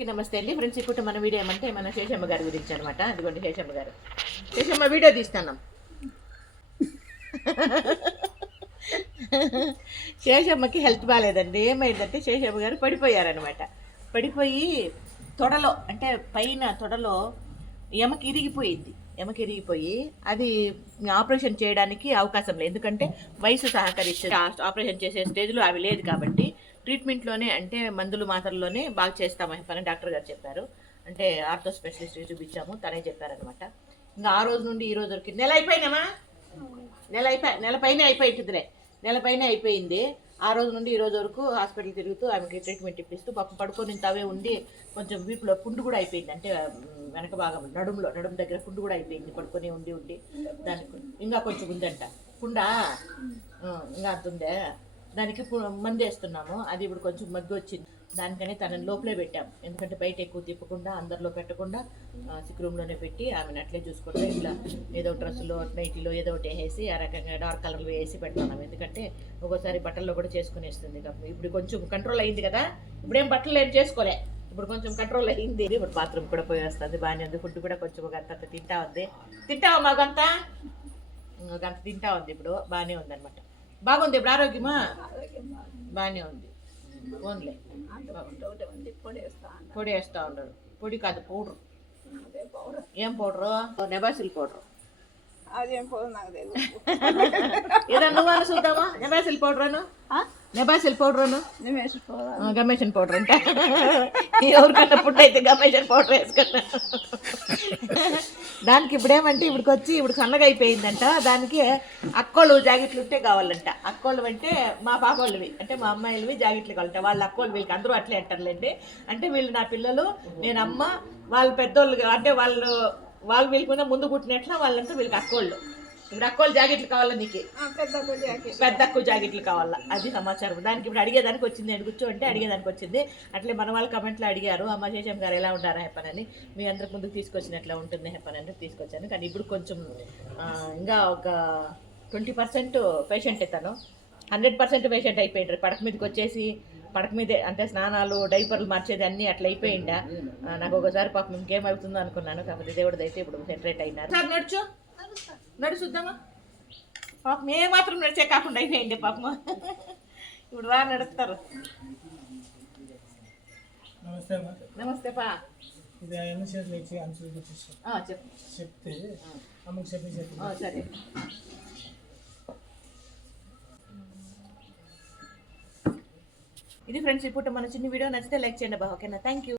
అందరికీ నమస్తే అండి ఫ్రెండ్స్. ఇప్పుడు మన వీడియో ఏమంటే మన శేషమ్మ గారి గురించి అనమాట. అదిగోండి శేషమ్మ గారు. శేషమ్మ వీడియో తీస్తున్నాం. శేషమ్మకి హెల్త్ బాగాలేదండి. ఏమైందంటే శేషమ్మ గారు పడిపోయారనమాట. పడిపోయి తొడలో అంటే పైన తొడలో ఎమకి ఇరిగిపోయి అది ఆపరేషన్ చేయడానికి అవకాశం లేదు. ఎందుకంటే వయసు సహకరించే ఆపరేషన్ చేసే స్టేజ్లో అవి లేదు కాబట్టి ట్రీట్మెంట్లోనే అంటే మందులు మాత్రల్లోనే బాగా చేస్తామని డాక్టర్ గారు చెప్పారు. అంటే ఆర్థో స్పెషలిస్ట్ చూపించాము, తనే చెప్పారనమాట. ఇంకా ఆ రోజు నుండి ఈ రోజు వరకు నెల అయిపోయినామా, నెల పైన అయిపోయిందిలే, నెల పైన అయిపోయింది. ఆ రోజు నుండి ఈ రోజు వరకు హాస్పిటల్ తిరుగుతూ ఆమెకి ట్రీట్మెంట్ ఇప్పిస్తూ పక్క పడుకొని తవే ఉండి కొంచెం వీపులో పుండు కూడా అయిపోయింది. అంటే వెనక భాగం నడుము దగ్గర పుండు కూడా అయిపోయింది. పడుకొని ఉండి దానికి ఇంకా కొంచెం ఉందంట పుండా, ఇంకా అంత ఉందే. దానికి మందు వేస్తున్నాము. అది ఇప్పుడు కొంచెం మగ్గి వచ్చింది. దానికనే తనని లోపలే పెట్టాము. ఎందుకంటే బయట ఎక్కువ తిప్పకుండా అందరిలో పెట్టకుండా సిక్ రూమ్లోనే పెట్టి ఆమెను అట్లే చూసుకుంటే ఇట్లా ఏదో డ్రెస్సులో నైటీలో ఏదో ఒకటి వేసి ఆ రకంగా డార్క్ కలర్లో వేసి పెడుతున్నాము. ఎందుకంటే ఒక్కోసారి బట్టల్లో కూడా చేసుకునేస్తుంది. ఇప్పుడు కొంచెం కంట్రోల్ అయింది కదా. ఇప్పుడేం బట్టలు ఏం చేసుకోలే, ఇప్పుడు కొంచెం కంట్రోల్ అయింది. ఇప్పుడు బాత్రూమ్ కూడా పోయి వస్తుంది. బాగానే ఉంది. ఫుడ్ కూడా కొంచెం ఒక అంత తింటా ఉంది. తింటావా మాకంతా గంట తింటా ఉంది. ఇప్పుడు బాగానే ఉంది అనమాట. బాగుంది ఇప్పుడు ఆరోగ్యమా, బాగానే ఉంది. ఓన్లే పొడి వేస్తూ ఉండరు. పొడి కాదు పౌడర్. ఏం పౌడరు? నెబాసిల్ పౌడర్. ఏదో నువ్వు అని చూద్దామా? నెబాసిల్ పౌడర్ అను, నెబాసిల్ పౌడర్ అను. గమేషన్ పౌడర్ అంటే ఎవరికన్నా ఫుడ్ అయితే గమేషన్ పౌడర్ వేసుకున్నా. దానికి ఇప్పుడేమంటే ఇప్పుడు సన్నగా అయిపోయిందంట. దానికి అక్కోళ్ళు జాకెట్లు ఉంటే కావాలంట. అక్కోళ్ళు అంటే మా పాపోళ్ళవి అంటే మా అమ్మాయిలవి జాకెట్లు కావాలంట. వాళ్ళ అక్కోళ్ళు వీళ్ళకి అందరూ అట్లే అంటారులేండి. అంటే వీళ్ళు నా పిల్లలు, నేను అమ్మ, వాళ్ళు పెద్దోళ్ళు అంటే వాళ్ళు వీళ్ళకున్న ముందు పుట్టినట్ల వాళ్ళంతా వీళ్ళకి అక్కోళ్ళు. ఇప్పుడు అక్కోళ్ళు జాకెట్లు కావాలా? నీకు పెద్ద అక్కు జాకెట్లు కావాలా? అది సమాచారం. దానికి ఇప్పుడు అడిగేదానికి వచ్చింది. నేను కూర్చోంటే అడిగేదానికి వచ్చింది. అట్లే మన వాళ్ళ కమెంట్లో అడిగారు, అమ్మ శేషమ్మ గారు ఎలా ఉంటారా హెప్పనని. మీ అందరికి ముందుకు తీసుకొచ్చినట్లా ఉంటుంది హెప్పనని తీసుకొచ్చాను. కానీ ఇప్పుడు కొంచెం ఇంకా ఒక 20% పేషెంట్ తను 100% పేషెంట్ అయిపోయిండ్రు. పడక మీదకి వచ్చేసి పడక మీదే అంటే స్నానాలు డైపర్లు మార్చేది అన్నీ అట్లా అయిపోయిందా. నాకు ఒకసారి పాపం ఇంకేమవుతుందో అనుకున్నాను. కాకపోతే దేవుడిది అయితే ఇప్పుడు సెటరేట్ అయినారు. సార్ నడుచుద్దామా? పాపం ఏ మాత్రం నడిచే కాకుండా అయిపోయింది పాపం. ఇప్పుడు బాగా నడుస్తారు. నమస్తే పా. సరే. ఇది ఫ్రెండ్స్ ఇప్పుడు మన చిన్న వీడియో నచ్చితే లైక్ చేయండి బా. ఓకేనా? Thank you.